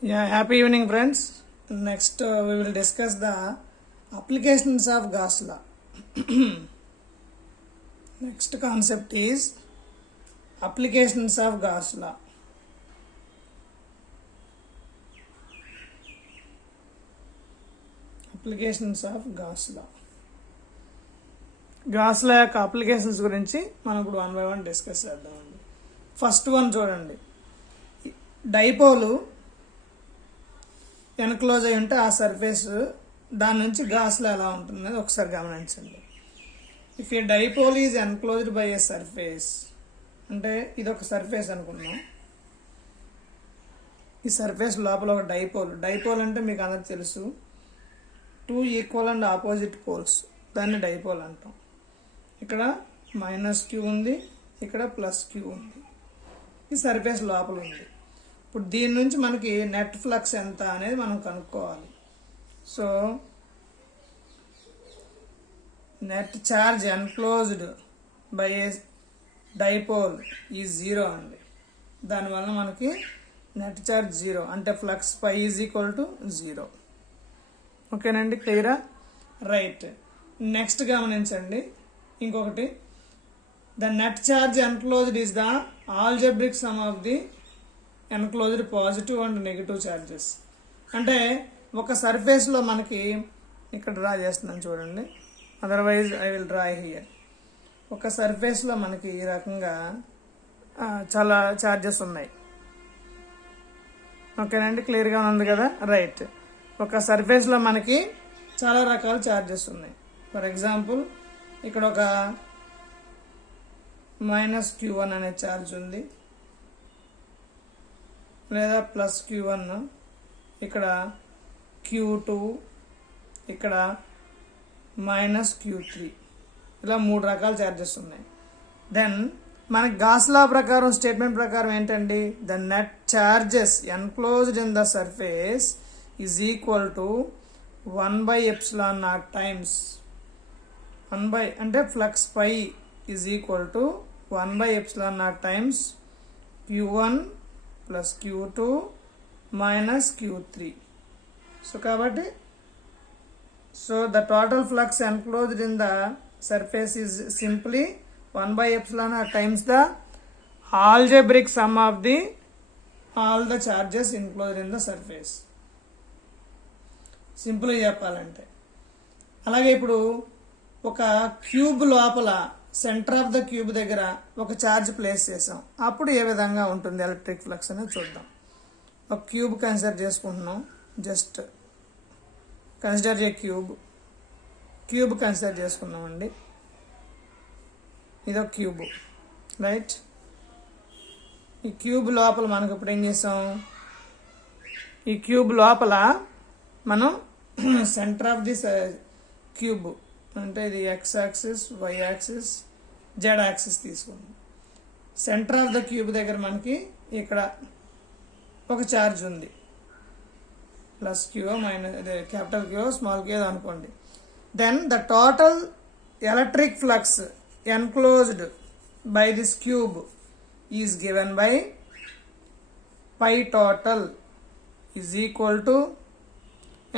Yeah, happy evening, friends. Next, we will discuss the applications of Gauss law. Next concept is applications of Gauss law. Applications of Gauss law. Gas లా యొక్క applications గురించి మనం ఇప్పుడు one by one discuss చేద్దామండి. First one చూడండి, డైపోలు enclose అయి ఉంటే ఆ surface దాని నుంచి గాస్లో ఎలా ఉంటుంది ఒకసారి గమనించండి. If A dipole is enclosed by A surface, అంటే ఇది ఒక సర్ఫేస్ అనుకున్నాం. ఈ సర్ఫేస్ లోపల ఒక డైపోల్ అంటే మీకు అందరికి తెలుసు, 2 ఈక్వల్ అండ్ ఆపోజిట్ పోల్స్, దాన్ని డైపోల్ అంటాం. ఇక్కడ -q ఉంది, ఇక్కడ +q ఉంది. ఈ సర్ఫేస్ లోపల ఉంది. ఇప్పుడు దీని నుంచి మనకి నెట్ ఫ్లక్స్ ఎంత అనేది మనం కనుక్కోవాలి. So net charge enclosed by A dipole ఈ 0 అండి. దానివల్ల మనకి నెట్ ఛార్జ్ 0, అంటే ఫ్లక్స్ π = 0. ఓకేనండి, క్లియరా? రైట్. నెక్స్ట్ గమనించండి ఇంకొకటి, the net charge enclosed is the algebraic sum of the enclosed positive and negative charges. అంటే ఒక సర్ఫేస్లో మనకి ఇక్కడ డ్రా చేస్తున్నాను చూడండి, otherwise I will draw here. ఒక సర్ఫేస్లో మనకి ఈ రకంగా చాలా ఛార్జెస్ ఉన్నాయి. ఓకేనండి, క్లియర్గా ఉంది కదా? రైట్. ఒక సర్ఫేస్లో మనకి చాలా రకాల ఛార్జెస్ ఉన్నాయి. ఫర్ ఎగ్జాంపుల్ ఇక్కడ ఒక -q1 అనే ఛార్జ్ ఉంది, లేదా +q1, ఇక్కడ q2, ఇక్కడ -q3, ఇలా 3 రకాల ఛార్జెస్ ఉన్నాయి. దెన్ మనకి గాస్ లా ప్రకారం, స్టేట్మెంట్ ప్రకారం ఏంటండి, the net charges enclosed in the surface is equal to 1/ε0 times 1 అంటే flux π is equal to 1/ε0 times q1 + q2 - q3. So కాబట్టి the total flux enclosed in the surface is simply 1/ε0 times the algebraic sum of the all the charges enclosed in the surface. సింపుల్గా చెప్పాలంటే. అలాగే ఇప్పుడు ఒక cube లోపల centre of the cube దగ్గర ఒక charge place చేసాం, అప్పుడు ఏ విధంగా ఉంటుంది ఎలక్ట్రిక్ ఫ్లక్స్ అనేది చూద్దాం. ఒక క్యూబ్ కన్సిడర్ చేసుకుంటున్నాం, జస్ట్ కన్సిడర్ ఏ క్యూబ్ కన్సిడర్ చేసుకున్నామండి. ఇదొక క్యూబ్, రైట్? ఈ క్యూబ్ లోపల మనకు ఇప్పుడు ఏం చేసాం, ఈ క్యూబ్ లోపల మనం సెంటర్ ఆఫ్ ది క్యూబ్, అంటే ఇది x axis, y axis, z axis తీసుకుందాం. సెంటర్ ఆఫ్ ద క్యూబ్ దగ్గర మనకి ఇక్కడ ఒక ఛార్జ్ ఉంది, +q capital Q small q అనుకోండి. Then the total electric flux enclosed by this cube is given by π total is equal to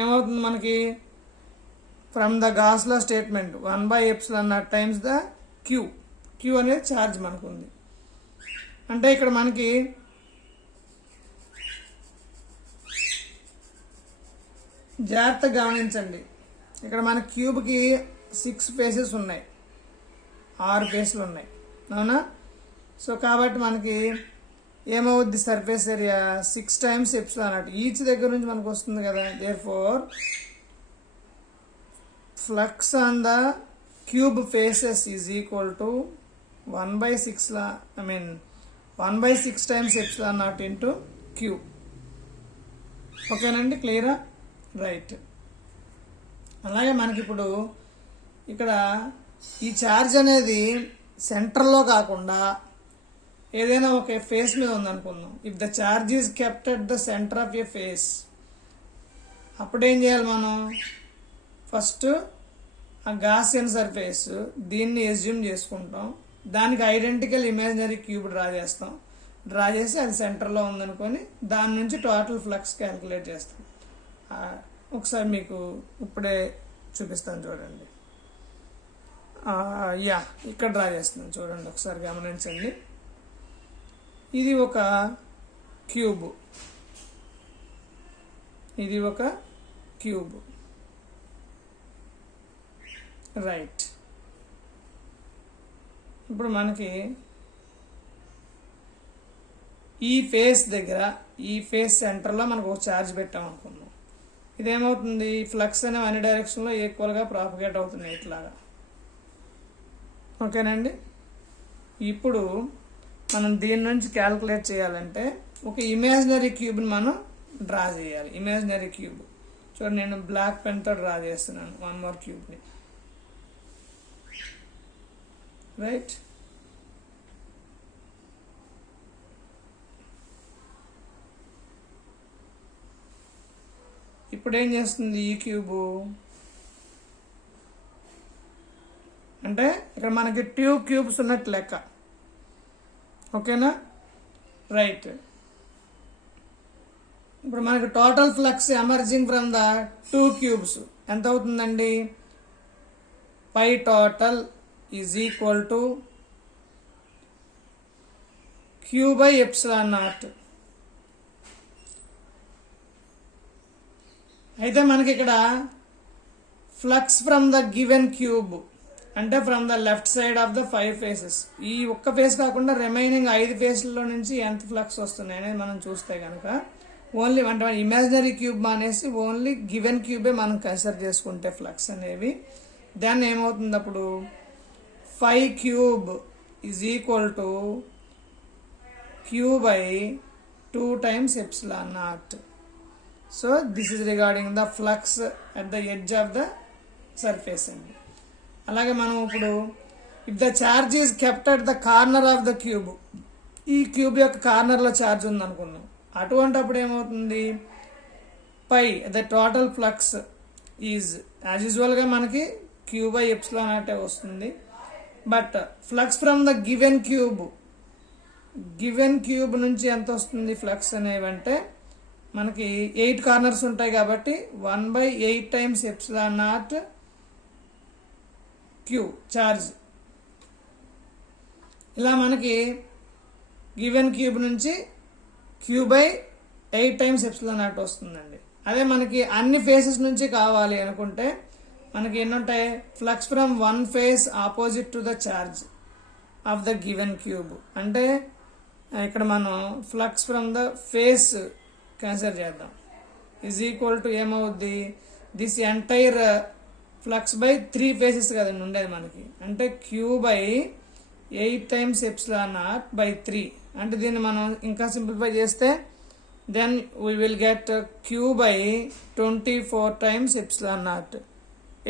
ఏమవుతుంది మనకి, from the Gauss law statement 1/ε0 times the q అనేది charge మనకు ఉంది. అంటే ఇక్కడ మనకి జాగ్రత్తగా గమనించండి, ఇక్కడ మన క్యూబ్కి 6 ఫేసెస్ ఉన్నాయి, 6 ఫేస్లు ఉన్నాయి, అవునా? సో కాబట్టి మనకి ఏమవుద్ది, సర్ఫేస్ ఏరియా 6 times ε0 ఈచ్ దగ్గర నుంచి మనకు వస్తుంది కదా. Therefore flux on the cube faces is equal to 1/6 times ε0 into q. ఓకేనండి, క్లియరా? రైట్. అలాగే మనకి ఇప్పుడు ఇక్కడ ఈ ఛార్జ్ అనేది సెంటర్లో కాకుండా ఏదైనా ఒక ఫేస్ మీద ఉందనుకుందాం. If the charge is kept at the center of A face, అప్పుడేం చేయాలి మనం, ఫస్ట్ ఆ గాసియన్ సర్ఫేస్ దీన్ని ఎస్యూమ్ చేసుకుంటాం, దానికి ఐడెంటికల్ ఇమాజినరీ క్యూబ్ డ్రా చేస్తాం. డ్రా చేసి అది సెంటర్లో ఉందనుకొని దాని నుంచి టోటల్ ఫ్లక్స్ క్యాలిక్యులేట్ చేస్తాం. ఒకసారి మీకు ఇప్పుడే చూపిస్తాను చూడండి. ఇక్కడ డ్రా చేస్తున్నాను చూడండి, ఒకసారి గమనించండి. ఇది ఒక క్యూబ్, ఇది ఒక క్యూబ్, రైట్. ఇప్పుడు మనకి ఈ ఫేస్ దగ్గర, ఈ ఫేస్ సెంటర్లో మనకు ఒక ఛార్జ్ పెట్టాం అనుకున్నాం. ఇదేమవుతుంది, ఫ్లక్స్ అనేవి అన్ని డైరెక్షన్లో ఈక్వల్గా ప్రాపగేట్ అవుతున్నాయి ఇట్లాగా. ఓకేనండి. ఇప్పుడు మనం దీని నుంచి క్యాల్కులేట్ చేయాలంటే ఒక ఇమాజినరీ క్యూబ్ని మనం డ్రా చేయాలి. ఇమాజినరీ క్యూబ్ చూడండి, నేను బ్లాక్ పెన్తో డ్రా చేస్తున్నాను వన్ మోర్ క్యూబ్ని, రైట్. ఇప్పుడు ఏం చేస్తుంది ఈ క్యూబు అంటే ఇక్కడ మనకి 2 క్యూబ్స్ ఉన్నట్టు లెక్క. ఓకేనా, రైట్. ఇప్పుడు మనకి total flux emerging from the 2 cubes ఎంత అవుతుందండి? Phi total is equal to queue by epsilon naught. అయితే మనకి ఇక్కడ flux from the given cube అంటే from the left side of the 5 faces, ఈ ఒక్క ఫేస్ కాకుండా రిమైనింగ్ 5 ఫేస్లలో నుంచి ఎంత ఫ్లక్స్ వస్తున్నాయి అనేది మనం చూస్తే కనుక ఓన్లీ అంటే ఇమాజినరీ క్యూబ్ అనేసి ఓన్లీ గివెన్ క్యూబే మనం కన్సిడర్ చేసుకుంటే ఫ్లక్స్ అనేవి, దాన్ని ఏమవుతుంది అప్పుడు 5 cube is equal to queue by 2 times epsilon naught. So this is regarding the flux at the edge of the surface అండి. అలాగే మనం ఇప్పుడు if the charge is kept at the corner of the cube, ఈ cube యొక్క కార్నర్లో charge ఉంది అనుకున్నాం, అటువంటిప్పుడు ఏమవుతుంది pi the total flux is as యూజువల్గా మనకి క్యూ బై ఎప్సిలాన్ నాట్ వస్తుంది. But flux from the given cube నుంచి ఎంత వస్తుంది ఫ్లక్స్ అనేవంటే మనకి 8 కార్నర్స్ ఉంటాయి కాబట్టి 1/8 times epsilon naught q charge. ఇలా మనకి గివెన్ క్యూబ్ నుంచి q by 8 times epsilon naught వస్తుందండి. అదే మనకి అన్ని ఫేసెస్ నుంచి కావాలి అనుకుంటే మనకి ఎన్నుంటాయి, flux from 1 face opposite to the charge of the given cube. అంటే ఇక్కడ మనం flux from the face consider చేద్దాం ఈజ్ ఈక్వల్ టు ఏమవుద్ది, this entire flux by 3 faces కదండి ఉండేది మనకి, అంటే q by 8 times epsilon not by 3. అంటే దీన్ని మనం ఇంకా సింప్లిఫై చేస్తే then we will get Q by 24 times epsilon naught,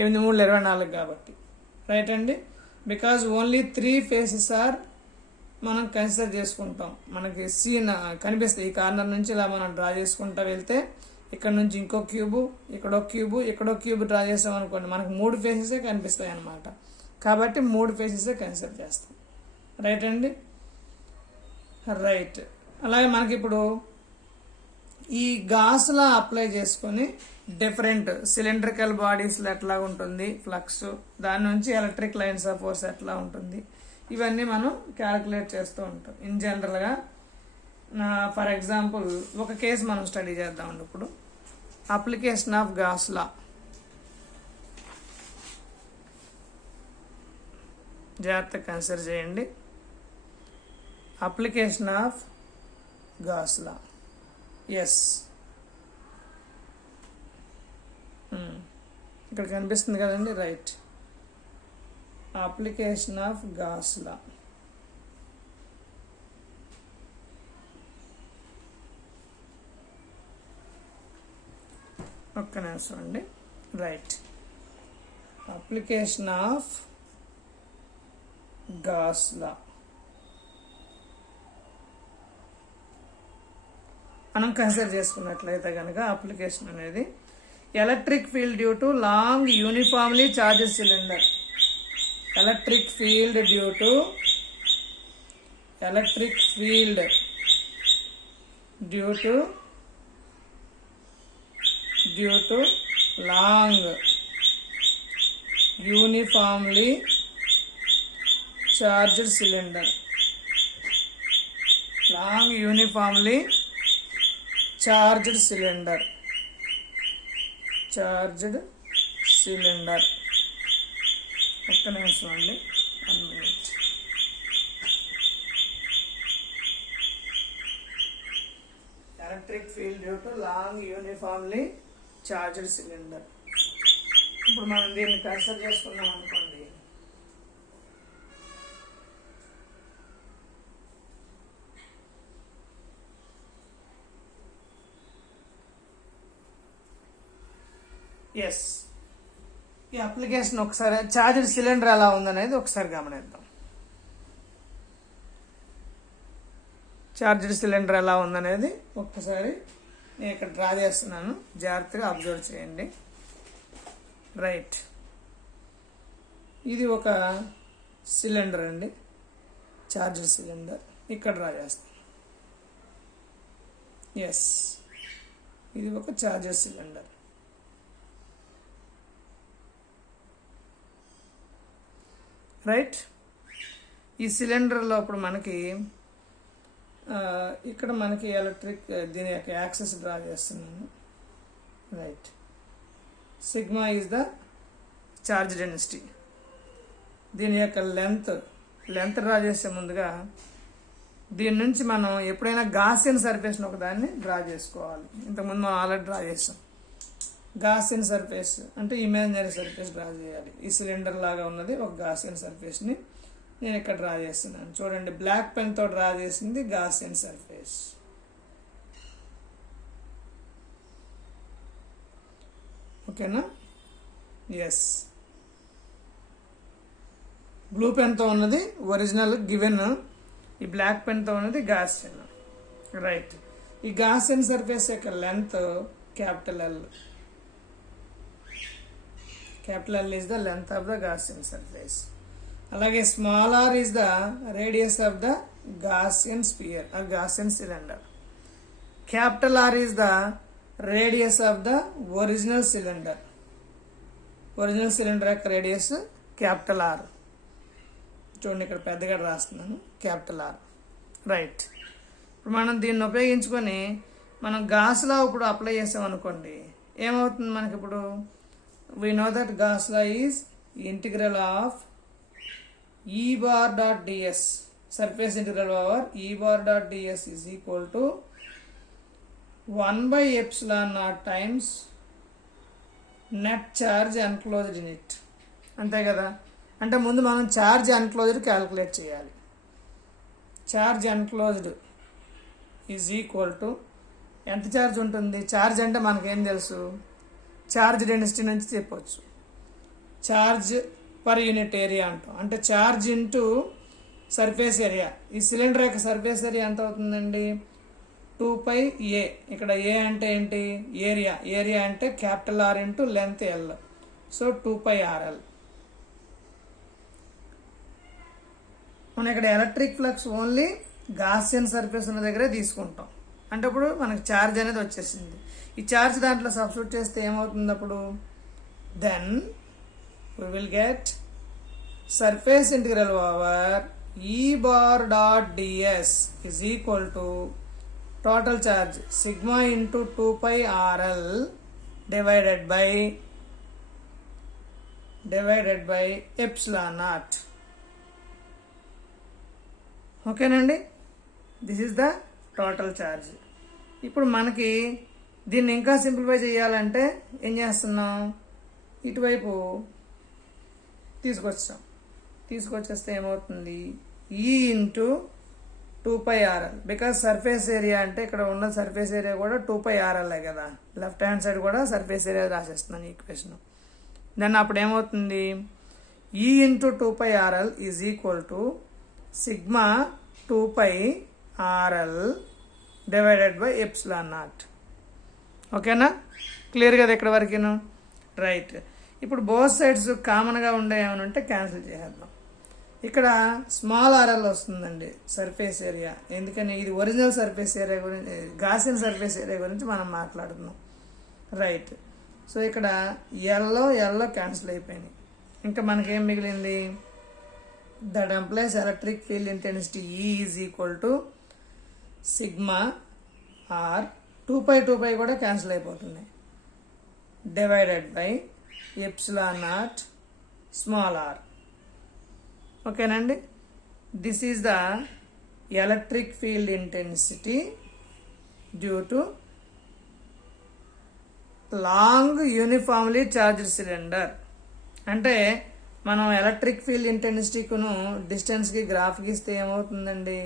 8 3 24 కాబట్టి, రైట్ అండి. బికాజ్ ఓన్లీ 3 ఫేసెస్ ఆర్ మనం కన్సిడర్ చేసుకుంటాం. మనకి సీన్ కనిపిస్తాయి ఈ కార్నర్ నుంచి ఇలా మనం డ్రా చేసుకుంటూ వెళ్తే ఇక్కడ నుంచి ఇంకో క్యూబు, ఇక్కడో క్యూబు డ్రా చేసాం అనుకోండి, మనకు 3 ఫేసెసే కనిపిస్తాయి అన్నమాట. కాబట్టి 3 ఫేసెసే కన్సిడర్ చేస్తాం, రైట్ అండి, రైట్. అలాగే మనకి ఇప్పుడు ఈ గాస్లా అప్లై చేసుకొని డిఫరెంట్ సిలిండ్రికల్ బాడీస్లో ఎట్లా ఉంటుంది ఫ్లక్స్, దాని నుంచి ఎలక్ట్రిక్ లైన్స్ ఆఫ్ ఫోర్స్ ఎట్లా ఉంటుంది, ఇవన్నీ మనం క్యాలిక్యులేట్ చేస్తూ ఉంటాం ఇన్ జనరల్గా. ఫర్ ఎగ్జాంపుల్ ఒక కేసు మనం స్టడీ చేద్దామండి. ఇప్పుడు అప్లికేషన్ ఆఫ్ గాస్ లా, జాగ్రత్తగా కన్సిడర్ చేయండి. Application of Gauss law, yes ఇక్కడ కనిపిస్తుంది కదండి, right. Application of Gauss law, ఒక్క నిమిషం అండి, right. Application of Gauss law మనం కన్సిడర్ చేసుకున్నట్లయితే కనుక అప్లికేషన్ అనేది electric field due to long uniformly charged cylinder. Electric field due to long uniformly charged cylinder. Long uniformly charged cylinder. ఒక్క నిమిషం అండి, 1 minute. Electric field due to long uniformly charged cylinder. ఇప్పుడు మనం దీన్ని consider చేసుకున్నాం అనుకోండి. Yes, ఈ application ఒకసారి చార్జ్డ్ సిలిండర్ ఎలా ఉందనేది ఒకసారి గమనిద్దాం. చార్జ్డ్ సిలిండర్ ఎలా ఉందనేది ఒక్కసారి నేను ఇక్కడ డ్రా చేస్తున్నాను, జాగ్రత్తగా అబ్జర్వ్ చేయండి. రైట్, ఇది ఒక సిలిండర్ అండి, చార్జ్డ్ సిలిండర్. ఇక్కడ డ్రా చేస్తాను. ఎస్, ఇది ఒక చార్జ్డ్ సిలిండర్. రైట్, ఈ సిలిండర్లో ఇప్పుడు మనకి ఇక్కడ మనకి ఎలక్ట్రిక్ దీని యొక్క యాక్సెస్ డ్రా చేస్తున్నాను. Right, sigma is the charge density. దీని యొక్క లెంత్ డ్రా చేసే ముందుగా దీని నుంచి మనం ఎప్పుడైనా గాసియన్ సర్ఫేస్ని ఒకదాన్ని డ్రా చేసుకోవాలి. ఇంతకుముందు మనం ఆల్రెడీ డ్రా చేస్తాం. గాసియన్ సర్ఫేస్ అంటే ఇమాజినరీ సర్ఫేస్ డ్రా చేయాలి. ఈ సిలిండర్ లాగా ఉన్నది ఒక గాసియన్ సర్ఫేస్ని నేను ఇక్కడ డ్రా చేస్తున్నాను. చూడండి, బ్లాక్ పెన్తో డ్రా చేసింది గాసియన్ సర్ఫేస్. ఓకేనా? ఎస్, బ్లూ పెన్తో ఉన్నది ఒరిజినల్ గివెన్, ఈ బ్లాక్ పెన్తో ఉన్నది గాసియన్. రైట్, ఈ గాసియన్ సర్ఫేస్ యొక్క length capital L. Capital L is the length of the Gaussian surface. అలాగే small r is the radius of the Gaussian sphere or Gaussian cylinder. Capital R is the radius of the original cylinder. Original cylinder యొక్క radius capital R. చూడండి, ఇక్కడ పెద్దగా రాస్తున్నాను, capital R. Right, ఇప్పుడు మనం దీన్ని ఉపయోగించుకొని మనం గాస్ లా ఇప్పుడు అప్లై చేసాం అనుకోండి, ఏమవుతుంది మనకి ఇప్పుడు? We know that Gauss law is integral of E bar dot ds, surface integral over E bar dot ds is equal to 1 by epsilon naught times net charge enclosed in it. అంతే కదా? అంటే ముందు మనం charge enclosed calculate చేయాలి. Charge enclosed is equal to ఎంత charge ఉంటుంది? Charge అంటే మనకేం తెలుసు? చార్జ్ డెన్సిటీ నుంచి చెప్పవచ్చు. చార్జ్ పర్ యూనిట్ ఏరియా అంటాం. అంటే చార్జ్ ఇంటూ సర్ఫేస్ ఏరియా. ఈ సిలిండర్ యొక్క సర్ఫేస్ ఏరియా ఎంత అవుతుందండి? 2πA. ఇక్కడ ఏ అంటే ఏంటి? ఏరియా. ఏరియా అంటే capital R into length L. So 2πRL. మనం ఇక్కడ electric flux only Gaussian surface ఉన్న దగ్గరే తీసుకుంటాం. అంటే ఇప్పుడు మనకి ఛార్జ్ అనేది వచ్చేసింది. ఈ ఛార్జ్ దాంట్లో సబ్స్టిట్యూట్ చేస్తే ఏమవుతుంది అప్పుడు? Then we will get surface integral over E bar dot ds is equal to total charge sigma into 2πRL divided by epsilon naught. ఓకేనండి, this is the total charge. ఇప్పుడు మనకి దీన్ని ఇంకా సింప్లిఫై చేయాలంటే ఏం చేస్తున్నాం? ఇటువైపు తీసుకొచ్చేస్తే ఏమవుతుంది? ఈ into 2πRL. Because surface area అంటే ఇక్కడ ఉన్న సర్ఫేస్ ఏరియా కూడా 2πRL కదా. లెఫ్ట్ హ్యాండ్ సైడ్ కూడా సర్ఫేస్ ఏరియా రాసేస్తున్నాను ఈక్వేషన్. దాన్ని అప్పుడు ఏమవుతుంది? ఈ into 2πRL is equal to sigma 2πRL divided by epsilon not. ఓకేనా? క్లియర్ కదా ఇక్కడ వరకును? రైట్, ఇప్పుడు బోత్ సైడ్స్ కామన్గా ఉండే ఏమైనా ఉంటే క్యాన్సిల్ చేసేద్దాం. ఇక్కడ స్మాల్ ఆర్ఎల్ వస్తుందండి సర్ఫేస్ ఏరియా. ఎందుకని ఇది ఒరిజినల్ సర్ఫేస్ ఏరియా గురించి, గాసియన్ సర్ఫేస్ ఏరియా గురించి మనం మాట్లాడుతున్నాం. రైట్. సో ఇక్కడ ఎల్లో క్యాన్సిల్ అయిపోయినాయి. ఇంకా మనకేం మిగిలింది? That implies electric field intensity E is equal to sigma r, 2π కూడా క్యాన్సిల్ అయిపోతున్నాయి, divided by epsilon naught small r. ఓకేనండి. This is the electric field intensity due to long uniformly charged cylinder. అంటే మనం electric field ఇంటెన్సిటీకును డిస్టెన్స్కి graph గీస్తే ఏమవుతుందండి?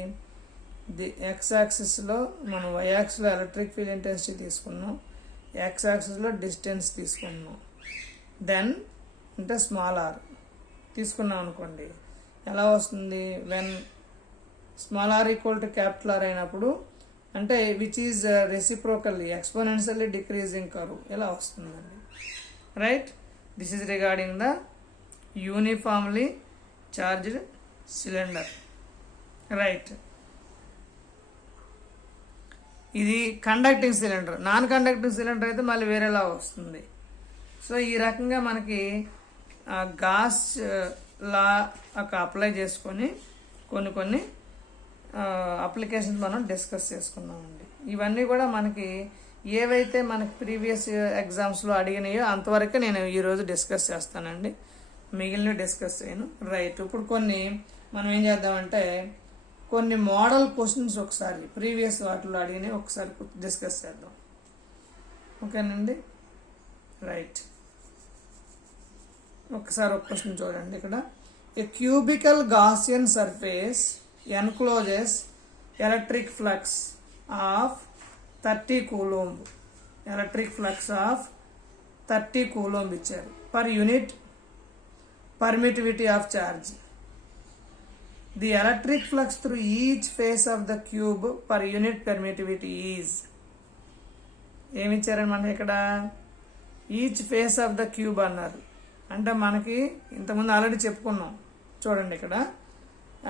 X యాక్సిస్లో మనం వై యాక్సిస్లో ఎలక్ట్రిక్ ఫీల్డ్ ఇంటెన్సిటీ తీసుకున్నాం, ఎక్స్ యాక్సిస్లో డిస్టెన్స్ తీసుకున్నాం. దెన్ అంటే స్మాల్ ఆర్ తీసుకున్నాం అనుకోండి, ఎలా వస్తుంది? When small r equal to capital R అయినప్పుడు, అంటే which is reciprocally exponentially decreasing curve ఇలా వస్తుందండి. Right. This is regarding the uniformly charged cylinder. Right. ఇది conducting cylinder. Non conducting cylinder అయితే మళ్ళీ వేరేలా వస్తుంది. సో ఈ రకంగా మనకి గాస్ లా అప్లై చేసుకొని కొన్ని అప్లికేషన్స్ మనం డిస్కస్ చేసుకున్నామండి. ఇవన్నీ కూడా మనకి ఏవైతే మనకి ప్రీవియస్ ఎగ్జామ్స్లో అడిగినాయో అంతవరకు నేను ఈరోజు డిస్కస్ చేస్తానండి, మిగిలిన డిస్కస్ చేయను. రైట్. ఇప్పుడు కొన్ని మనం ఏం చేద్దామంటే కొన్ని మోడల్ క్వశ్చన్స్ ఒకసారి ప్రీవియస్ వాటిలో అడిగినవి ఒకసారి డిస్కస్ చేద్దాం. ఓకేనండి. రైట్. ఒకసారి ఒక క్వశ్చన్ చూడండి. ఇక్కడ a cubical Gaussian surface encloses electric flux of 30 coulomb. Electric flux of 30 coulomb ఇచ్చారు per unit permittivity of charge. The electric flux through each face of the cube per unit permittivity is. ఏమి ఇచ్చారని మనకి ఇక్కడ each face of the cube అన్నారు. అంటే మనకి ఇంతకుముందు already చెప్పుకున్నాం. చూడండి ఇక్కడ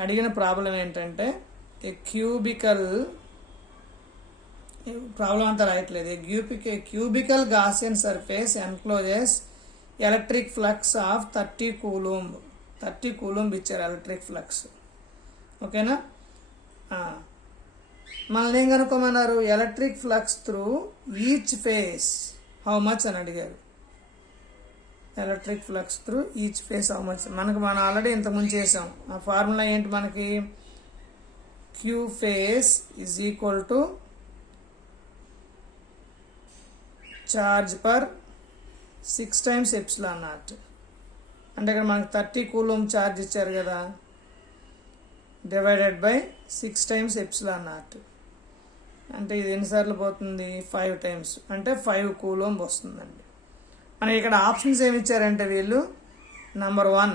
అడిగిన ప్రాబ్లం ఏంటంటే ఏ క్యూబికల్, ప్రాబ్లం అంతా రాయట్లేదు. Cubical Gaussian surface encloses electric flux of 30 coulomb. 30 coulomb ఇచ్చారు ఎలక్ట్రిక్ ఫ్లక్స్. ఓకేనా. మనల్ని ఏం కనుక్కోమన్నారు? Electric flux through each face how much అని అడిగారు. Electric flux through each face how much మనం ఆల్రెడీ ఇంతకుముందు చేసాం. ఆ ఫార్ములా ఏంటి మనకి? Q face is equal to charge per 6 times epsilon naught. అంటే ఇక్కడ మనకు 30 కూలోంబ్ ఛార్జ్ ఇచ్చారు కదా, divided by 6 times epsilon naught. అంటే ఇది ఎన్నిసార్లు పోతుంది? 5 times. అంటే 5 కూలోంబ్ వస్తుందండి. మనకి ఇక్కడ ఆప్షన్స్ ఏమి ఇచ్చారంటే వీళ్ళు నంబర్ 1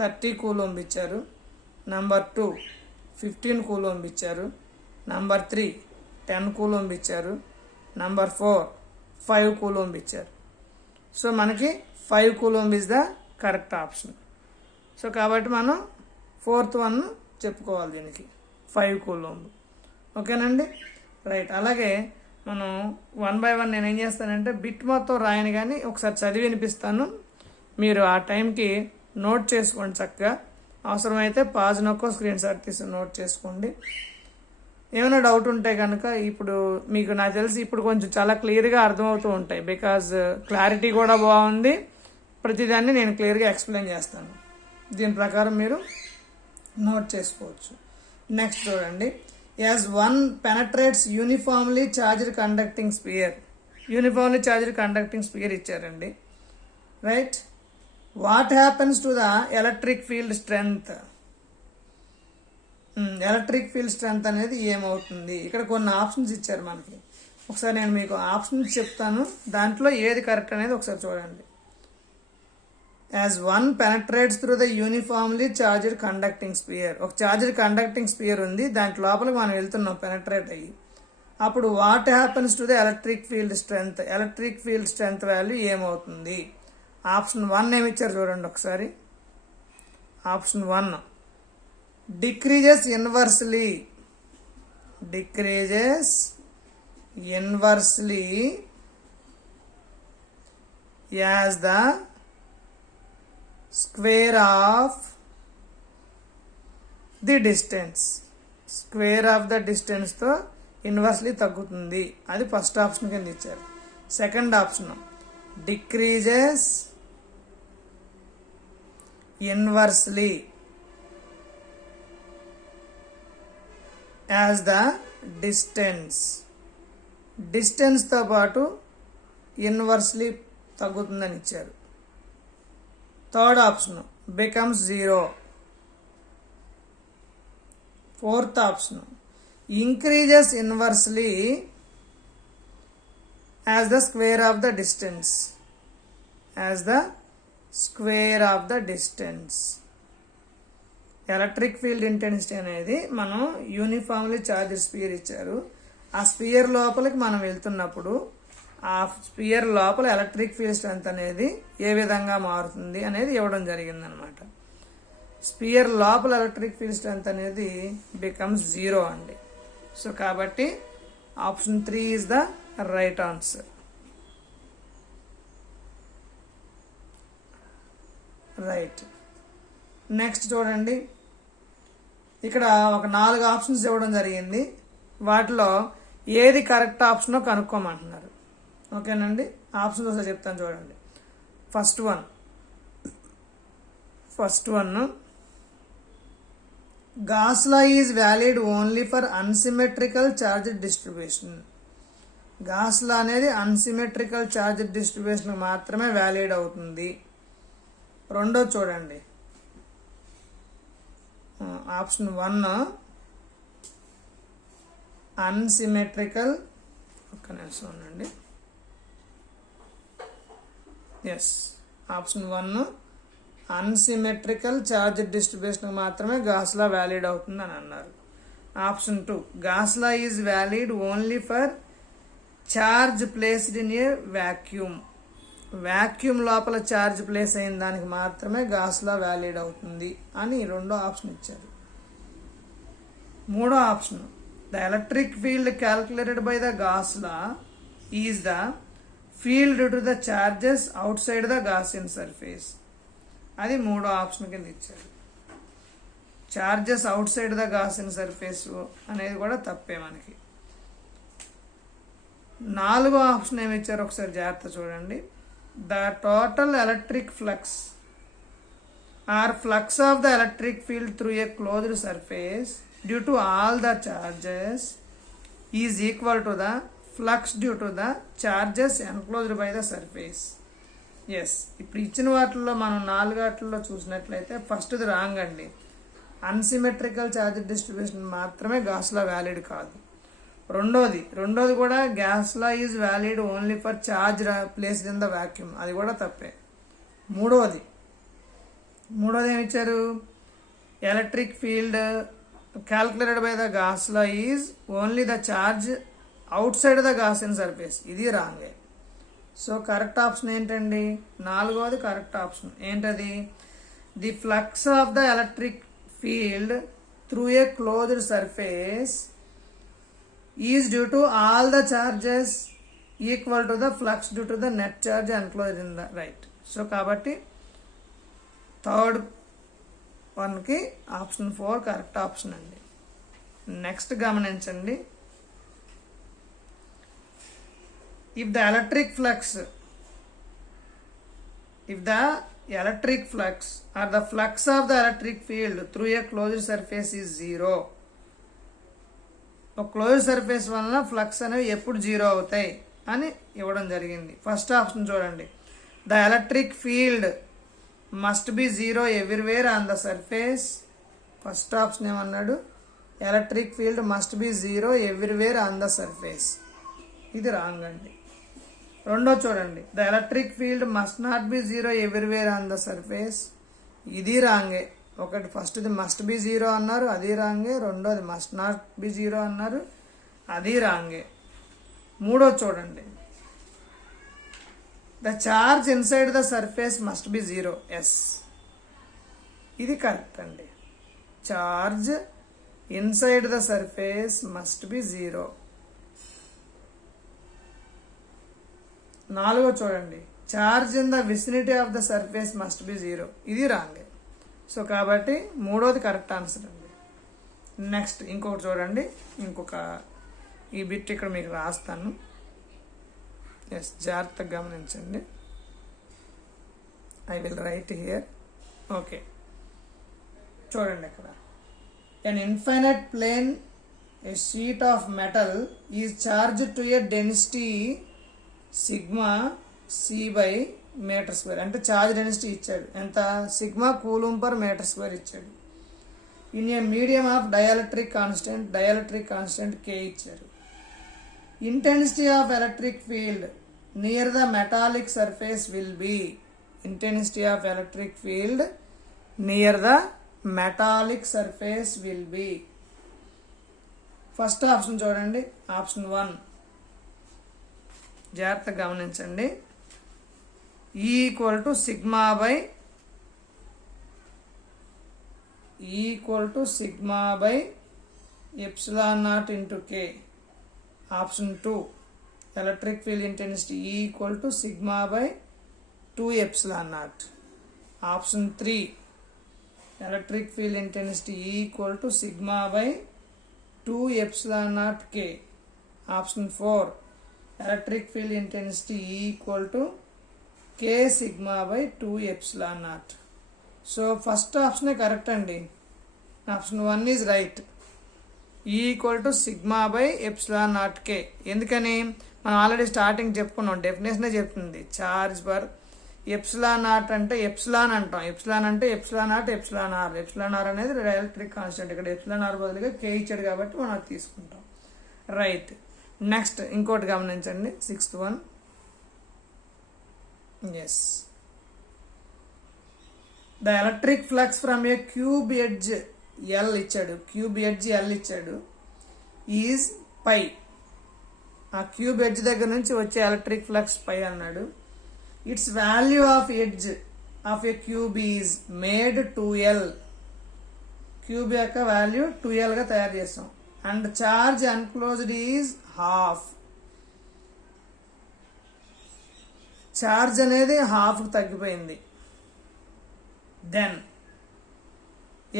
30 కూలోంబ్ ఇచ్చారు, నంబర్ 2 15 కూలోంబ్ ఇచ్చారు, నంబర్ 3 10 కూలోంబ్ ఇచ్చారు, నంబర్ 4 5 కూలోంబ్ ఇచ్చారు. సో మనకి 5 coulomb is the correct option. So కాబట్టి మనం 4th one చెప్పుకోవాలి దీనికి, 5 కూలోంబ్. ఓకేనండి. రైట్. అలాగే మనం 1 by 1 నేను ఏం చేస్తానంటే బిట్ మొత్తం రాయను కానీ ఒకసారి చదివి వినిపిస్తాను. మీరు ఆ టైంకి నోట్ చేసుకోండి చక్కగా. అవసరమైతే పాజ్ నొక్కో స్క్రీన్ షాట్ తీసి నోట్ చేసుకోండి. ఏమైనా డౌట్ ఉంటే కనుక ఇప్పుడు మీకు నాకు తెలిసి ఇప్పుడు కొంచెం చాలా క్లియర్గా అర్థమవుతూ ఉంటాయి. బికాజ్ క్లారిటీ కూడా బాగుంది. ప్రతిదాన్ని నేను క్లియర్గా ఎక్స్ప్లెయిన్ చేస్తాను. దీని ప్రకారం మీరు నోట్ చేసుకోవచ్చు. నెక్స్ట్ చూడండి. As one penetrates uniformly charged conducting sphere. Uniformly charged conducting sphere ఇచ్చారండి. Right. What happens to the electric field strength? Electric field strength అనేది ఏమవుతుంది? ఇక్కడ కొన్ని ఆప్షన్స్ ఇచ్చారు మనకి. ఒకసారి నేను మీకు ఆప్షన్స్ చెప్తాను, దాంట్లో ఏది కరెక్ట్ అనేది ఒకసారి చూడండి. As one penetrates through the uniformly charged conducting sphere. ఒక చార్జ్డ్ కండక్టింగ్ స్పియర్ ఉంది, దాంట్ లోపలికి మనం వెళ్తున్నాం పెనట్రేట్ అయ్యి. అప్పుడు what happens to the electric field strength? Electric field strength value ఏమవుతుంది? ఆప్షన్ 1 ఏమి ఇచ్చారు చూడండి ఒకసారి. Option 1 decreases inversely as the square of the distance. Square of the డిస్టెన్స్తో ఇన్వర్స్లీ తగ్గుతుంది. అది ఫస్ట్ ఆప్షన్ కింద ఇచ్చారు. Second option decreases inversely as the డిస్టెన్స్తో పాటు ఇన్వర్స్లీ తగ్గుతుందని ఇచ్చారు. Third option becomes 0. Fourth option increases inversely as the square of the distance. Electric field intensity అనేది మనం యూనిఫామ్లీ చార్జ్ స్పియర్ ఇచ్చారు. ఆ స్పియర్ లోపలికి మనం వెళ్తున్నప్పుడు ఆ స్పియర్ లోపల ఎలక్ట్రిక్ ఫీల్డ్ స్ట్రెంత్ అనేది ఏ విధంగా మారుతుంది అనేది ఇవ్వడం జరిగిందనమాట. స్పియర్ లోపల ఎలక్ట్రిక్ ఫీల్డ్ స్ట్రెంత్ అనేది బికమ్స్ 0 అండి. సో కాబట్టి option 3 is the right answer. Right. Next చూడండి, ఇక్కడ ఒక 4 ఆప్షన్స్ ఇవ్వడం జరిగింది. వాటిలో ఏది కరెక్ట్ ఆప్షనో కనుక్కోమంటున్నారు. ఓకేనండి, ఆప్షన్స్ ఒకసారి చెప్తాను చూడండి. First one Gauss law is valid only for unsymmetrical charge distribution. Gauss law అనేది అన్సిమెట్రికల్ చార్జ్ డిస్ట్రిబ్యూషన్ మాత్రమే వ్యాలిడ్ అవుతుంది. రెండో చూడండి, ఆప్షన్ 1 అన్సిమెట్రికల్, ఒక్క నిమిషం ఉండండి. Yes, option 1 unsymmetrical charge distribution మాత్రమే గాస్ లా వ్యాలిడ్ అవుతుంది అని అన్నారు. Option 2 Gauss law is valid only for charge placed in a vacuum లోపల చార్జ్ ప్లేస్ అయిన దానికి మాత్రమే గాస్ లా వ్యాలిడ్ అవుతుంది అని రెండో ఆప్షన్ ఇచ్చారు. మూడో option the electric field calculated by the Gauss law is the field to the charges out side the Gaussian surface. అది మూడో ఆప్షన్ కింద ఇచ్చారు. Charges out side the Gaussian surface అనేది కూడా తప్పే మనకి. నాలుగో ఆప్షన్ ఏమి ఇచ్చారు ఒకసారి జాగ్రత్త చూడండి. The total electric flux or flux of the electric field through a closed surface due to all the charges is equal to the flux due to the charges enclosed by the surface. Yes, ఇప్పుడు ఇచ్చిన వాటిల్లో మనం 4 వాటిల్లో చూసినట్లయితే ఫస్ట్ది wrong అండి. Unsymmetrical charge distribution మాత్రమే Gauss law valid కాదు. రెండోది కూడా gas law is valid only for charge placed in the vacuum, అది కూడా తప్పే. మూడోది ఏమి ఇచ్చారు, electric field calculated by the Gauss law is only the charge out side the Gaussian surface, ఇది రాంగే. సో కరెక్ట్ ఆప్షన్ ఏంటండి, 4వది కరెక్ట్ ఆప్షన్. ఏంటది, the flux of the electric field through a closed surface is due to all the charges equal to the flux due to the net charge enclosed in the right. So కాబట్టి third వన్కి option 4 correct option అండి. Next గమనించండి, if the electric flux or the flux of the electric field through a closed surface is 0, ఒక closed surface వలన flux అనేవి ఎప్పుడు 0 అవుతాయి అని ఇవ్వడం జరిగింది. ఫస్ట్ ఆప్షన్ చూడండి, the electric field must be 0 everywhere on the surface. First option ఏమన్నాడు, electric field must be 0 everywhere on the surface, ఇది రాంగ్ అండి. రెండో చూడండి, the electric field must not be 0 everywhere on the surface, ఇది రాంగే. ఒకటి ఫస్ట్ది మస్ట్ బి 0 అన్నారు, అది రాంగే. రెండోది మస్ట్ నాట్ బి 0 అన్నారు, అది రాంగే. మూడో చూడండి, the charge inside the surface must be 0. Yes, ఇది కరెక్ట్ అండి. Charge inside the surface must be 0. 4 చూడండి, charge in the vicinity of the surface must be 0. ఇది రాంగ్. సో కాబట్టి 3వది కరెక్ట్ ఆన్సర్ అండి. నెక్స్ట్ ఇంకొకటి చూడండి, ఇంకొక ఈ బిట్ ఇక్కడ మీకు రాస్తాను. ఎస్, జాగ్రత్తగా గమనించండి. I will write here. Okay, చూడండి ఇక్కడ. an infinite plane, a sheet of metal is charged to a density sigma c by meter square. అంటే ఛార్జ్ డెన్సిటీ ఇచ్చాడు, ఎంత? Sigma coulomb per meter square ఇచ్చాడు. In a medium of dielectric constant K ఇచ్చారు. Intensity of electric field near the metallic surface will be. Intensity of electric field near the metallic surface will be. First option చూడండి, option 1. జాగ్రత్తగా గమనించండి. Equal to sigma by epsilon naught into K. Option 2, electric field intensity equal to sigma by 2 epsilon naught. Option 3, electric field intensity equal to sigma by 2 epsilon naught k. Option 4, electric field intensity equal to k sigma by 2 epsilon naught. So first option is correct andi. Option 1 is right. E equal to sigma by epsilon naught k. ఎందుకని మనం already starting చెప్పుకున్నాం, డెఫినేషనే చెప్తుంది. Charge per epsilon naught అంటే epsilon అంటాం. Epsilon అంటే epsilon naught epsilon R. Epsilon R అనేది electric constant. ఇక్కడ ఎప్సిలాన్ ఆర్ బదులుగా కే ఇచ్చాడు కాబట్టి మనం అది తీసుకుంటాం. రైట్. నెక్స్ట్ ఇంకోటి గమనించండి, 6th one. Yes, the electric flux from a cube edge L ఇచ్చాడు. క్యూబ్ ఎడ్జ్ ఎల్ ఇచ్చాడు. Is pi. ఆ క్యూబ్ ఎడ్జ్ దగ్గర నుంచి వచ్చే ఎలక్ట్రిక్ ఫ్లక్స్ పై అన్నాడు. Its value of edge of a cube is made 2L. Cube యొక్క value 2L గా తయారు చేస్తాం. And charge enclosed is half. Charge అనేది హాఫ్ తగ్గిపోయింది. దెన్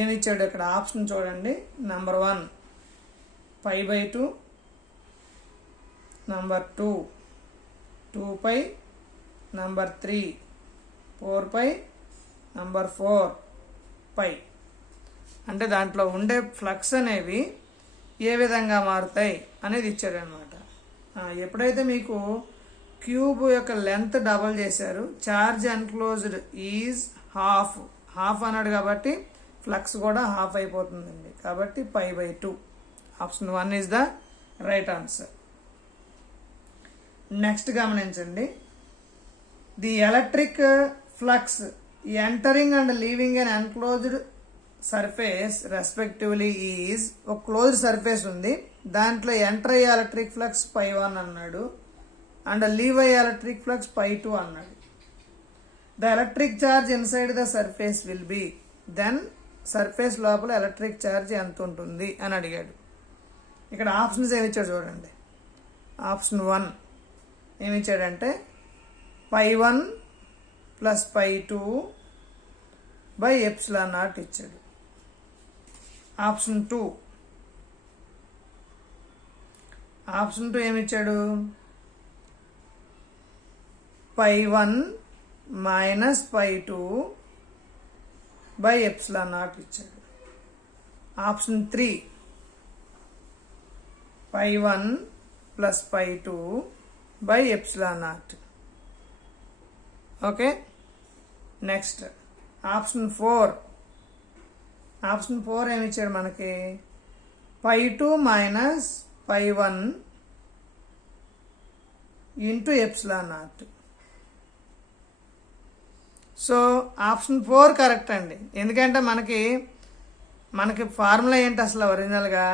ఏమిచ్చాడు ఇక్కడ? ఆప్షన్ చూడండి. Number 1 π/2, number 2 2π, number 3 4π, number 4 π. అంటే దాంట్లో ఉండే ఫ్లక్స్ అనేవి ఏ విధంగా మారుతాయి అనేది ఇచ్చారు అనమాట. ఎప్పుడైతే మీకు క్యూబ్ యొక్క లెంత్ డబల్ చేశారు, చార్జ్ ఎన్క్లోజ్డ్ ఈజ్ హాఫ్ అన్నాడు కాబట్టి ఫ్లక్స్ కూడా హాఫ్ అయిపోతుందండి. కాబట్టి π/2. Option 1 is the right answer. Next గమనించండి. The electric flux entering and leaving an enclosed surface respectively is. ఒక క్లోజ్డ్ సర్ఫేస్ ఉంది, దాంట్లో ఎంటర్ అయ్యే ఎలక్ట్రిక్ ఫ్లక్స్ π1 అన్నాడు, అండ్ లీవ్ అయ్యే ఎలక్ట్రిక్ ఫ్లక్స్ π2 అన్నాడు. The electric charge inside the surface will be. Then surface లోపల electric charge ఎంత ఉంటుంది అని అడిగాడు. ఇక్కడ ఆప్షన్స్ ఏమిచ్చాడు చూడండి. ఆప్షన్ 1 ఏమిచ్చాడంటే π1 + π2 బై ఎప్సిలాన్ నాట్ ఇచ్చాడు. ఆప్షన్ 2 ఏమిచ్చాడు? π1 - π2 బై ఎప్సిలాన్ నాట్ ఇచ్చాడు. Option 3 π1 + π2 by epsilon naught. Okay. Next option 4 ఏమిచ్చాడు మనకి? π2 - π1 into epsilon naught. So option 4 correct అండి. ఎందుకంటే మనకి ఫార్ములా ఏంటి అసలు ఒరిజినల్గా?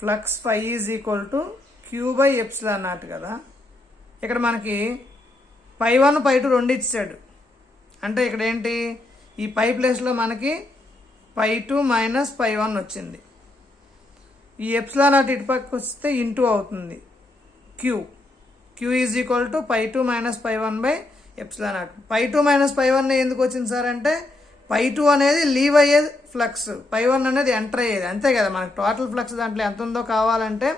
Flux φ is equal to Q/ε0 కదా. ఇక్కడ మనకి π1 π2 రెండు ఇచ్చాడు. అంటే ఇక్కడ ఏంటి? ఈ పై ప్లేస్లో మనకి π2 మైనస్ π1 వచ్చింది. ఈ ఎప్సిలాన్ నాట్ ఇటు పక్కకు వస్తే ఇంటూ అవుతుంది Q is equal to π2 minus π1 by epsilon naught. π2 minus π1 ఎందుకు వచ్చింది సార్ అంటే π2 అనేది లీవ్ అయ్యేది ఫ్లక్స్, π1 అనేది ఎంటర్ అయ్యేది, అంతే కదా. మనకు టోటల్ ఫ్లక్స్ దాంట్లో ఎంత ఉందో కావాలంటే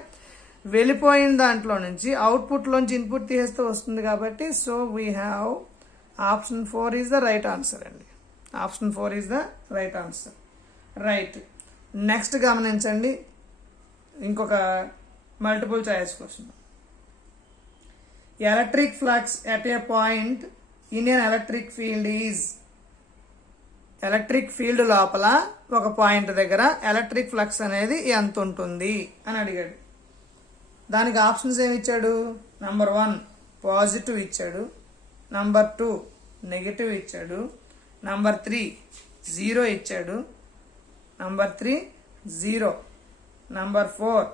వెళ్ళిపోయిన దాంట్లో నుంచి అవుట్పుట్లోంచి ఇన్పుట్ తీసేస్తే వస్తుంది కాబట్టి so we have option 4 is the right answer అండి. Option 4 is the right answer. Right. Next గమనించండి, ఇంకొక multiple choice question. Electric flux at a point in an electric field is. Electric field లోపల ఒక point దగ్గర electric flux అనేది ఎంత ఉంటుంది అని అడిగాడు. దానికి ఆప్షన్స్ ఏమి ఇచ్చాడు? నంబర్ 1 పాజిటివ్ ఇచ్చాడు, నంబర్ 2 నెగిటివ్ ఇచ్చాడు, నంబర్ 3 0 ఇచ్చాడు, నంబర్ 3 0, నంబర్ 4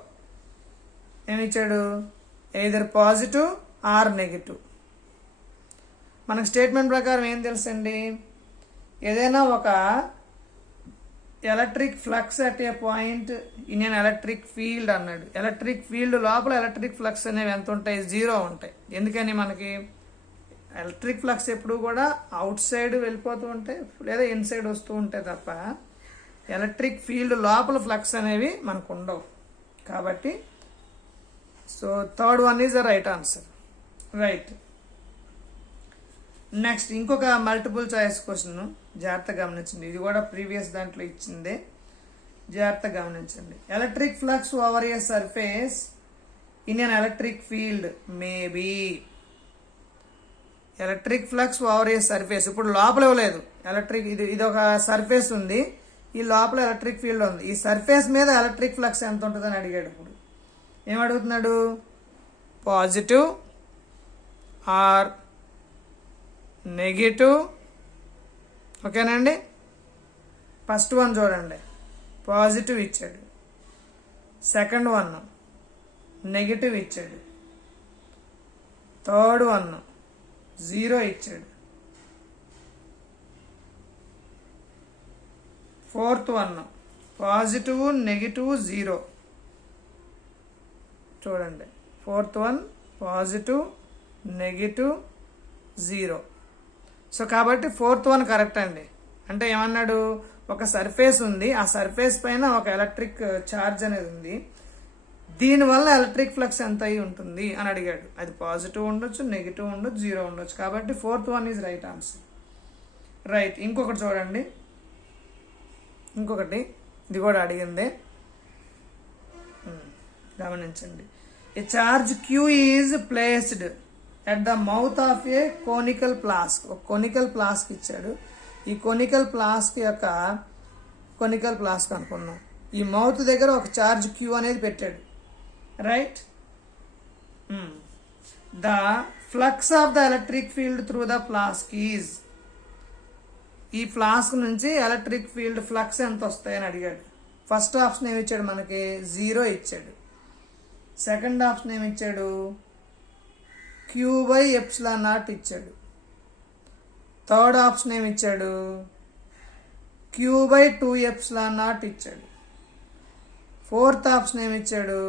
ఏమిచ్చాడు? Either positive or negative. మనకు స్టేట్మెంట్ ప్రకారం ఏం తెలుసండి, ఏదైనా ఒక electric flux at a point in an electric field అన్నాడు. ఎలక్ట్రిక్ ఫీల్డ్ లోపల ఎలక్ట్రిక్ ఫ్లక్స్ అనేవి ఎంత ఉంటాయి? 0 ఉంటాయి. ఎందుకని మనకి ఎలక్ట్రిక్ ఫ్లక్స్ ఎప్పుడు కూడా అవుట్ సైడ్ వెళ్ళిపోతూ ఉంటాయి లేదా ఇన్సైడ్ వస్తూ ఉంటాయి తప్ప ఎలక్ట్రిక్ ఫీల్డ్ లోపల ఫ్లక్స్ అనేవి మనకు ఉండవు. కాబట్టి so third one is the right answer. Right. Next ఇంకొక మల్టిపుల్ చాయిస్ క్వశ్చన్ జాగ్రత్తగా గమనించండి, ఇది కూడా ప్రీవియస్ దాంట్లో ఇచ్చిందే, జాగ్రత్తగా గమనించండి. Electric flux over A surface in an electric field maybe. Electric flux over A surface, ఇప్పుడు లోపల ఇవ్వలేదు ఎలక్ట్రిక్, ఇది ఒక సర్ఫేస్ ఉంది, ఈ లోపల ఎలక్ట్రిక్ ఫీల్డ్ ఉంది, ఈ సర్ఫేస్ మీద ఎలక్ట్రిక్ ఫ్లక్స్ ఎంత ఉంటుందని అడిగాడు. ఇప్పుడు ఏమడుగుతున్నాడు? Positive or negative. ఓకేనండి. ఫస్ట్ వన్ చూడండి, పాజిటివ్ ఇచ్చాడు, సెకండ్ వన్ నెగిటివ్ ఇచ్చాడు, థర్డ్ వన్ 0 ఇచ్చాడు, ఫోర్త్ వన్ పాజిటివ్ నెగిటివ్ 0. చూడండి, fourth one positive negative 0. So కాబట్టి ఫోర్త్ వన్ కరెక్ట్ అండి. అంటే ఏమన్నాడు, ఒక సర్ఫేస్ ఉంది, ఆ సర్ఫేస్ పైన ఒక ఎలక్ట్రిక్ ఛార్జ్ అనేది ఉంది, దీనివల్ల ఎలక్ట్రిక్ ఫ్లక్స్ ఎంత అయి ఉంటుంది అని అడిగాడు. అది పాజిటివ్ ఉండొచ్చు, నెగిటివ్ ఉండొచ్చు, 0 ఉండొచ్చు. కాబట్టి fourth one is right answer. Right. ఇంకొకటి చూడండి, ఇంకొకటి ఇది కూడా అడిగిందే, గమనించండి. A charge Q is placed at the mouth of a conical flask. ఒక కోనికల్ ఫ్లాస్క్ ఇచ్చాడు, ఈ కోనికల్ ఫ్లాస్క్ అనుకున్నాం, ఈ మౌత్ దగ్గర ఒక చార్జ్ క్యూ అనేది పెట్టాడు. Right. The flux of the electric field through the flask is. ఈ ఫ్లాస్క్ నుంచి ఎలక్ట్రిక్ ఫీల్డ్ ఫ్లక్స్ ఎంత వస్తాయని అడిగాడు. ఫస్ట్ ఆప్షన్ ఏమి ఇచ్చాడు మనకి? 0 ఇచ్చాడు. సెకండ్ ఆప్షన్ ఏమి ఇచ్చాడు? Q/ε0 ఇచ్చాడు. థర్డ్ ఆప్షన్ ఏమి ఇచ్చాడు? Q/2ε0 ఇచ్చాడు. ఫోర్త్ ఆప్షన్ ఏమి ఇచ్చాడు?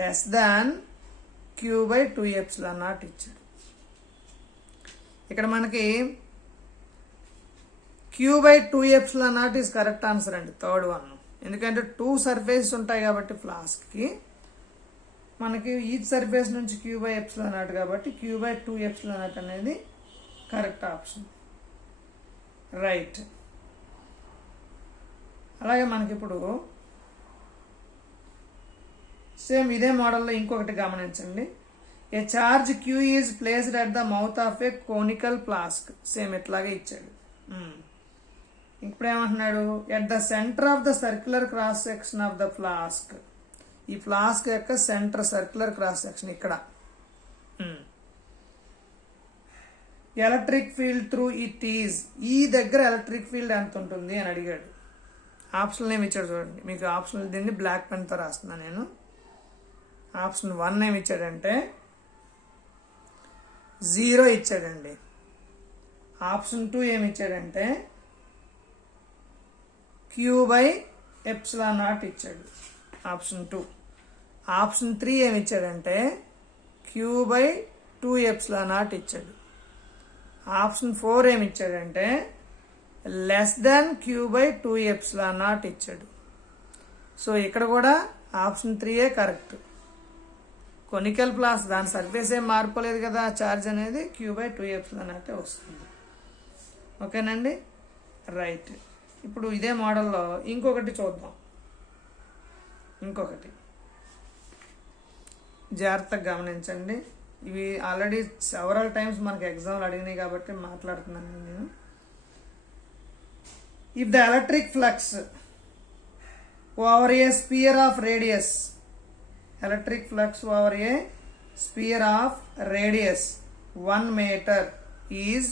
లెస్ దాన్ Q/2ε0 ఇచ్చాడు. ఇక్కడ మనకి Q/2ε0 ఈజ్ కరెక్ట్ ఆన్సర్ అండి, థర్డ్ వన్. ఎందుకంటే 2 సర్ఫేసెస్ ఉంటాయి కాబట్టి ఫ్లాస్క్కి మనకి ఈచ్ సర్ఫేస్ నుంచి Q/ε0 కాబట్టి Q/2ε0 అనేది కరెక్ట్ ఆప్షన్. రైట్. అలాగే మనకి ఇప్పుడు సేమ్ ఇదే మోడల్లో ఇంకొకటి గమనించండి. A charge Q is placed at the mouth of a conical flask. Same ఇట్లాగే ఇచ్చాడు. ఇప్పుడు ఏమంటున్నాడు? At the center of the circular cross section of the flask. ఈ ఫ్లాస్క్ యొక్క సెంటర్ సర్క్యులర్ క్రాస్ సెక్షన్ ఇక్కడ. Electric field through it is. ఈ దగ్గర electric field ఎంత ఉంటుంది అని అడిగాడు. ఆప్షన్ ఏమి ఇచ్చాడు చూడండి, మీకు ఆప్షన్ దీన్ని బ్లాక్ పెన్తో రాస్తున్నాను నేను. ఆప్షన్ 1 ఏమి ఇచ్చాడంటే 0 ఇచ్చాడండి. ఆప్షన్ 2 ఏమి ఇచ్చాడంటే Q/ε0 ఇచ్చాడు ఆప్షన్ 2. ఆప్షన్ 3 ఏమి ఇచ్చాడంటే Q/2ε0 ఇచ్చాడు. ఆప్షన్ 4 ఏమి ఇచ్చాడంటే Q/2ε0 ఇచ్చాడు. సో ఇక్కడ కూడా ఆప్షన్ 3 కరెక్ట్. కొనికల్ ప్లాస్ దాని సర్ఫేస్ ఏం మార్పులేదు కదా, ఛార్జ్ అనేది Q/2ε0 వస్తుంది. ఓకేనండి, రైట్. ఇప్పుడు ఇదే మోడల్లో ఇంకొకటి చూద్దాం. ఇంకొకటి జాగ్రత్తగా గమనించండి. ఇవి ఆల్రెడీ సెవరల్ టైమ్స్ మనకి ఎగ్జామ్లు అడిగినాయి కాబట్టి మాట్లాడుతున్నాను నేను. If the electric flux over a sphere of radius, electric flux over a sphere of radius 1 metre is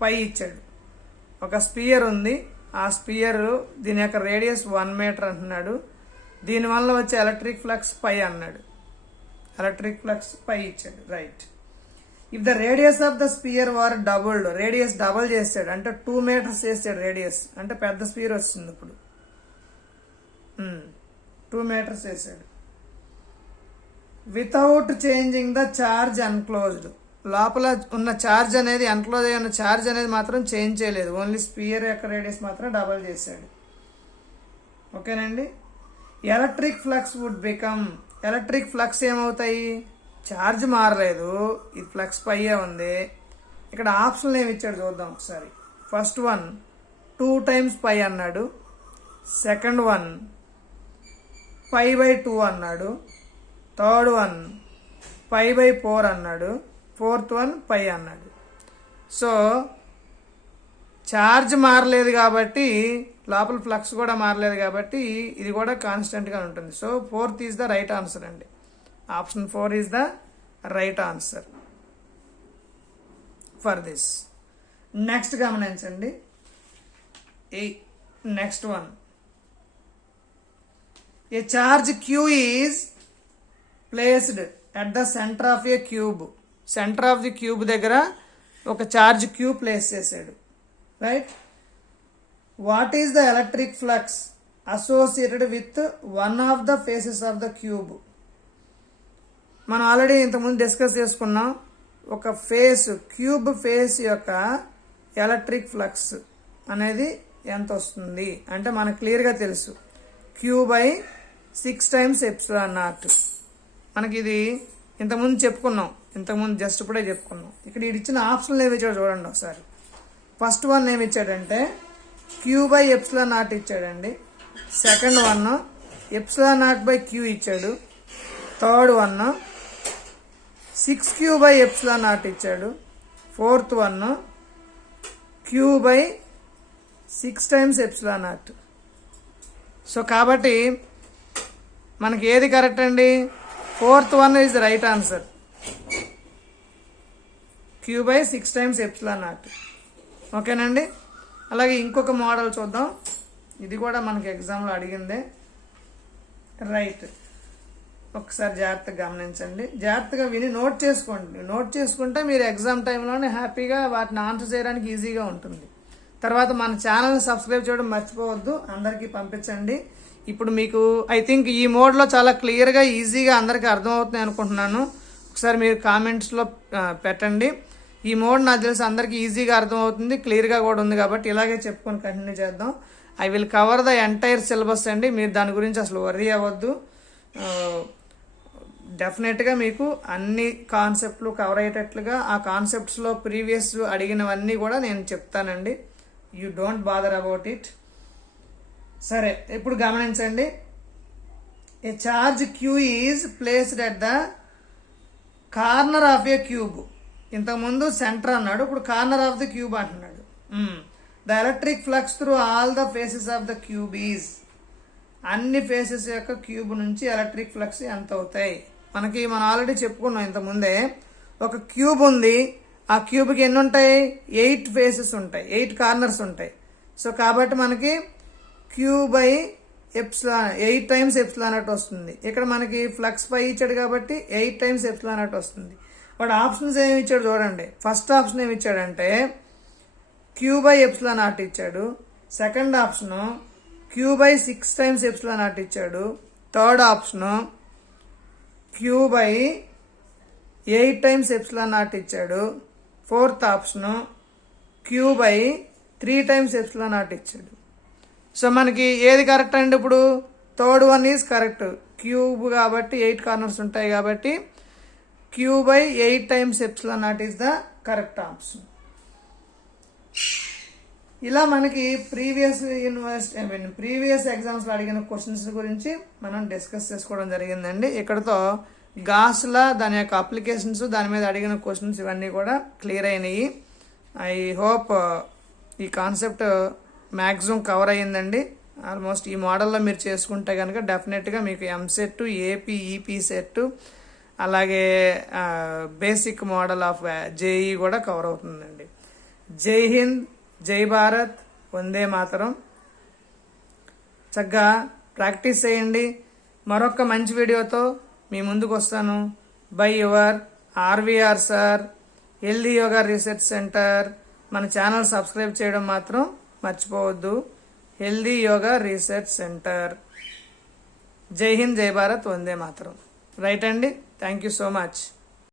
pi ఇచ్చాడు. ఒక స్పియర్ ఉంది, ఆ స్పియర్ దీని యొక్క రేడియస్ 1 మీటర్ అంటున్నాడు. దీనివల్ల వచ్చే ఎలక్ట్రిక్ ఫ్లక్స్ పై అన్నాడు. ఎలక్ట్రిక్ ఫ్లక్స్ పై ఇచ్చాడు, right. If the radius of the spear were doubled, radius double చేస్తాడు అంటే 2 మీటర్స్ చేస్తాడు రేడియస్, అంటే పెద్ద స్పియర్ వచ్చింది ఇప్పుడు. 2 మీటర్స్ చేశాడు. Without changing the charge unclosed, లోపల ఉన్న ఛార్జ్ అనేది అన్క్లోజ్ అయి ఉన్న ఛార్జ్ అనేది మాత్రం చేంజ్ చేయలేదు, ఓన్లీ స్పియర్ యొక్క రేడియస్ మాత్రం డబల్ చేశాడు. ఓకేనండి. Electric flux would become, electric flux ఏమవుతాయి, ఛార్జ్ మారలేదు, ఇది ఫ్లక్స్ పైయే ఉంది. ఇక్కడ ఆప్షన్లు ఏమి ఇచ్చాడు చూద్దాం ఒకసారి. ఫస్ట్ వన్ 2 times పై అన్నాడు, సెకండ్ వన్ π/2 అన్నాడు, థర్డ్ వన్ π/4 అన్నాడు, ఫోర్త్ వన్ పై అన్నాడు. సో ఛార్జ్ మారలేదు కాబట్టి లోపల ఫ్లక్స్ కూడా మారలేదు కాబట్టి ఇది కూడా కాన్స్టెంట్గా ఉంటుంది. So 4th is the right answer అండి. Option 4 is the right answer for this. Next గమనించండి, next one. A charge Q is placed at the center of a cube, center of the cube దగ్గర ఒక charge Q place చేశాడు, right. What is the electric flux associated with one of the faces of the cube. మనం already ఇంతకుముందు discuss చేసుకున్నాం. ఒక face, cube face యొక్క electric flux అనేది ఎంత వస్తుంది అంటే మనకు క్లియర్గా తెలుసు, Q/6 times ε0. మనకి ఇది ఇంతకుముందు చెప్పుకున్నాం, ఇంతకుముందు జస్ట్ ఇప్పుడే చెప్పుకున్నాం. ఇక్కడ ఇచ్చిన ఆప్షన్లు ఏమి ఇచ్చాడు చూడండి ఒకసారి. ఫస్ట్ వన్ ఏమి ఇచ్చాడంటే Q/ε0 ఇచ్చాడండి, సెకండ్ వన్ ε0/Q ఇచ్చాడు, థర్డ్ వన్ 6Q/ε0 ఇచ్చాడు, fourth one Q/6 times ε0. So కాబట్టి మనకి ఏది కరెక్ట్ అండి, fourth one is the right answer, Q/6 times ε0. ఓకేనండి. అలాగే ఇంకొక మోడల్ చూద్దాం, ఇది కూడా మనకి ఎగ్జామ్లో అడిగిందే, రైట్. ఒకసారి జాగ్రత్తగా గమనించండి, జాగ్రత్తగా విని నోట్ చేసుకోండి. నోట్ చేసుకుంటే మీరు ఎగ్జామ్ టైంలోనే హ్యాపీగా వాటిని ఆన్సర్ చేయడానికి ఈజీగా ఉంటుంది. తర్వాత మన ఛానల్ని సబ్స్క్రైబ్ చేయడం మర్చిపోవద్దు, అందరికీ పంపించండి. ఇప్పుడు మీకు ఐ థింక్ ఈ మోడ్లో చాలా క్లియర్గా ఈజీగా అందరికీ అర్థమవుతుంది అనుకుంటున్నాను. ఒకసారి మీరు కామెంట్స్లో పెట్టండి. ఈ మోడ్ నాకు తెలిసి అందరికీ ఈజీగా అర్థమవుతుంది, క్లియర్గా కూడా ఉంది కాబట్టి ఇలాగే చెప్పుకొని కంటిన్యూ చేద్దాం. I will cover the entire syllabus అండి, మీరు దాని గురించి అసలు వర్రీ అవ్వద్దు. డెఫినెట్గా మీకు అన్ని కాన్సెప్ట్లు కవర్ అయ్యేటట్లుగా ఆ కాన్సెప్ట్స్లో ప్రీవియస్ అడిగినవన్నీ కూడా నేను చెప్తానండి. You don't bother about it. సరే, ఇప్పుడు గమనించండి. A charge Q is placed at the corner of a cube. ఇంతకుముందు సెంటర్ అన్నాడు, ఇప్పుడు కార్నర్ ఆఫ్ ద క్యూబ్ అంటున్నాడు. The electric flux through all the faces of the cube is, అన్ని faces యొక్క cube నుంచి ఎలక్ట్రిక్ ఫ్లక్స్ ఎంత అవుతాయి. మనం ఆల్రెడీ చెప్పుకున్నాం ఇంతకుముందే. ఒక క్యూబ్ ఉంది, ఆ క్యూబ్కి ఎన్ని ఉంటాయి, 8 ఫేసెస్ ఉంటాయి, 8 కార్నర్స్ ఉంటాయి. సో కాబట్టి మనకి Q/8 times ε0 వస్తుంది. ఇక్కడ మనకి ఫ్లక్స్ పై ఇచ్చాడు కాబట్టి 8 times ε0 వస్తుంది. వాడు ఆప్షన్స్ ఏమి ఇచ్చాడు చూడండి. ఫస్ట్ ఆప్షన్ ఏమి ఇచ్చాడంటే క్యూ బై ఎప్సిలాన్ నాట్ ఇచ్చాడు. Second option Q by 6 times epsilon naught ఇచ్చాడు. Third option Q by 8 times epsilon naught ఇచ్చాడు. Fourth option Q by 3 times epsilon naught ఇచ్చాడు. సో మనకి ఏది కరెక్ట్ అండి? ఇప్పుడు third one is correct. Cube కాబట్టి 8 corners ఉంటాయి కాబట్టి Q by 8 times epsilon naught is the correct option. ఇలా మనకి ప్రీవియస్ ఎగ్జామ్స్లో అడిగిన క్వశ్చన్స్ గురించి మనం డిస్కస్ చేసుకోవడం జరిగిందండి. ఇక్కడతో గాస్లా దాని యొక్క అప్లికేషన్స్, దాని మీద అడిగిన క్వశ్చన్స్ ఇవన్నీ కూడా క్లియర్ అయినాయి. ఐ హోప్ ఈ కాన్సెప్ట్ మ్యాక్సిమం కవర్ అయ్యిందండి. ఆల్మోస్ట్ ఈ మోడల్లో మీరు చేసుకుంటే కనుక డెఫినెట్గా మీకు ఎంసెట్, ఏపీ, ఈపీ సెట్, అలాగే బేసిక్ మోడల్ ఆఫ్ జేఈ కూడా కవర్ అవుతుందండి. జై హింద్, జై భారత్, వందే మాతరం. చక్కగా ప్రాక్టీస్ చేయండి. మరొక మంచి వీడియోతో మీ ముందుకు వస్తాను. By your RVR sir, healthy yoga research centre. మన ఛానల్ సబ్స్క్రైబ్ చేయడం మాత్రం మర్చిపోవద్దు. Healthy yoga research centre. జై హింద్, జై భారత్, వందే మాతరం. రైట్ అండి. Thank you so much.